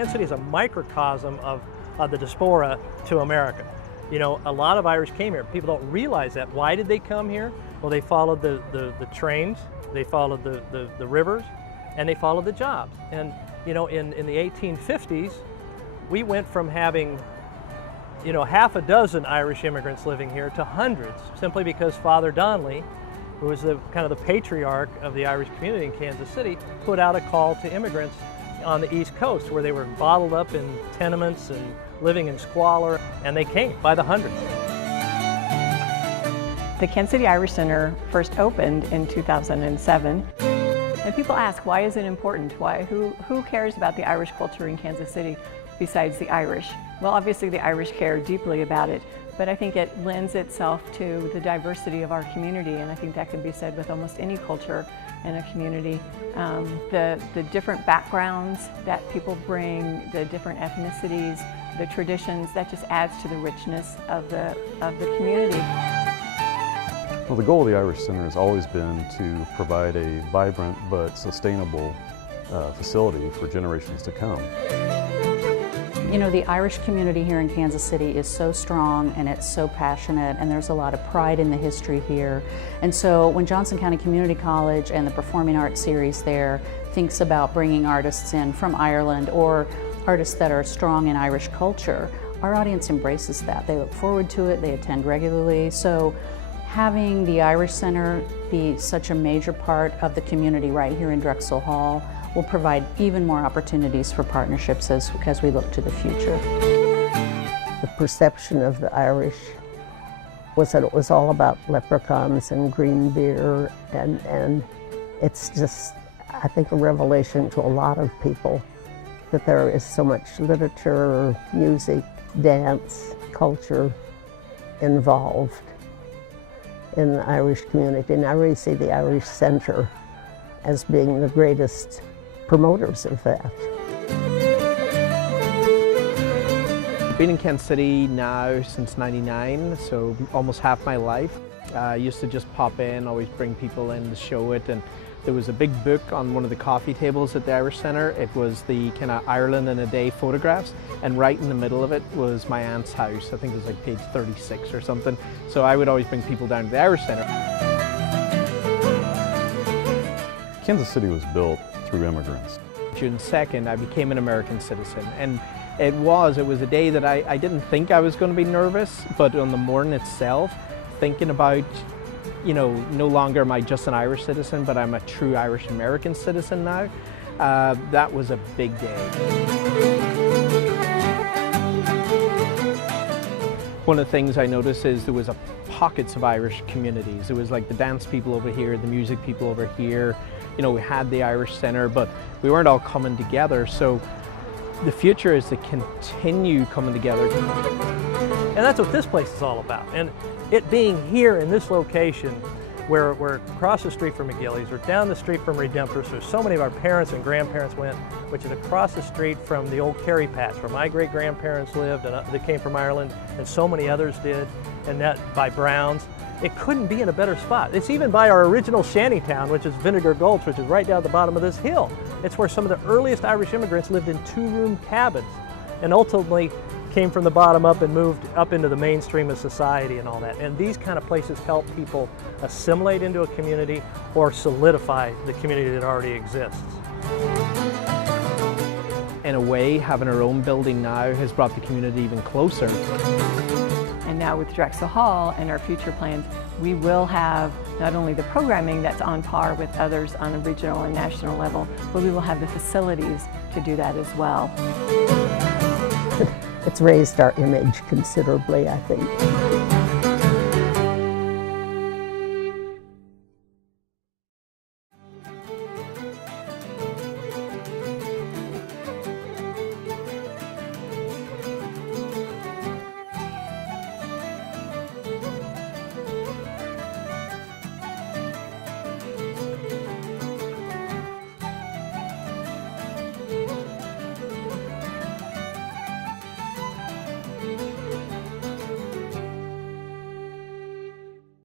Kansas City is a microcosm of the diaspora to America. You know, a lot of Irish came here. People don't realize that. Why did they come here? Well, they followed the trains, they followed the rivers, and they followed the jobs. And, you know, in the 1850s, we went from having, you know, half a dozen Irish immigrants living here to hundreds, simply because Father Donnelly, who was kind of the patriarch of the Irish community in Kansas City, put out a call to immigrants on the East Coast, where they were bottled up in tenements and living in squalor, and they came by the hundreds. The Kansas City Irish Center first opened in 2007. And people ask, why is it important? Who cares about the Irish culture in Kansas City besides the Irish? Well, obviously the Irish care deeply about it, but I think it lends itself to the diversity of our community, and I think that can be said with almost any culture in a community. The different backgrounds that people bring, the different ethnicities, the traditions, that just adds to the richness of the community. Well, the goal of the Irish Center has always been to provide a vibrant but sustainable facility for generations to come. You know, the Irish community here in Kansas City is so strong and it's so passionate, and there's a lot of pride in the history here. And so when Johnson County Community College and the Performing Arts Series there thinks about bringing artists in from Ireland or artists that are strong in Irish culture, our audience embraces that. They look forward to it, they attend regularly. So having the Irish Center be such a major part of the community right here in Drexel Hall will provide even more opportunities for partnerships as we look to the future. The perception of the Irish was that it was all about leprechauns and green beer, and it's just, I think, a revelation to a lot of people that there is so much literature, music, dance, culture involved in the Irish community, and I really see the Irish Center as being the greatest promoters of that. I've been in Kansas City now since '99, so almost half my life. I used to just pop in, always bring people in to show it, and there was a big book on one of the coffee tables at the Irish Center. It was the kind of Ireland in a Day photographs, and right in the middle of it was my aunt's house. I think it was like page 36 or something. So I would always bring people down to the Irish Center. Kansas City was built through immigrants. June 2nd, I became an American citizen, and it was a day that I didn't think I was going to be nervous, but on the morning itself, thinking about, you know, no longer am I just an Irish citizen, but I'm a true Irish American citizen now, that was a big day. One of the things I noticed is there was pockets of Irish communities. It was like the dance people over here, the music people over here. You know, we had the Irish Center, but we weren't all coming together. So the future is to continue coming together. And that's what this place is all about. And it being here in this location, where we're across the street from McGillie's, we're down the street from Redemptorist, where so many of our parents and grandparents went, which is across the street from the old Kerry Patch, where my great-grandparents lived, and they came from Ireland, and so many others did, and that by Browns. It couldn't be in a better spot. It's even by our original shantytown, which is Vinegar Gulch, which is right down at the bottom of this hill. It's where some of the earliest Irish immigrants lived in two-room cabins, and ultimately came from the bottom up and moved up into the mainstream of society and all that. And these kind of places help people assimilate into a community or solidify the community that already exists. In a way, having our own building now has brought the community even closer. And now with Drexel Hall and our future plans, we will have not only the programming that's on par with others on a regional and national level, but we will have the facilities to do that as well. It's raised our image considerably, I think.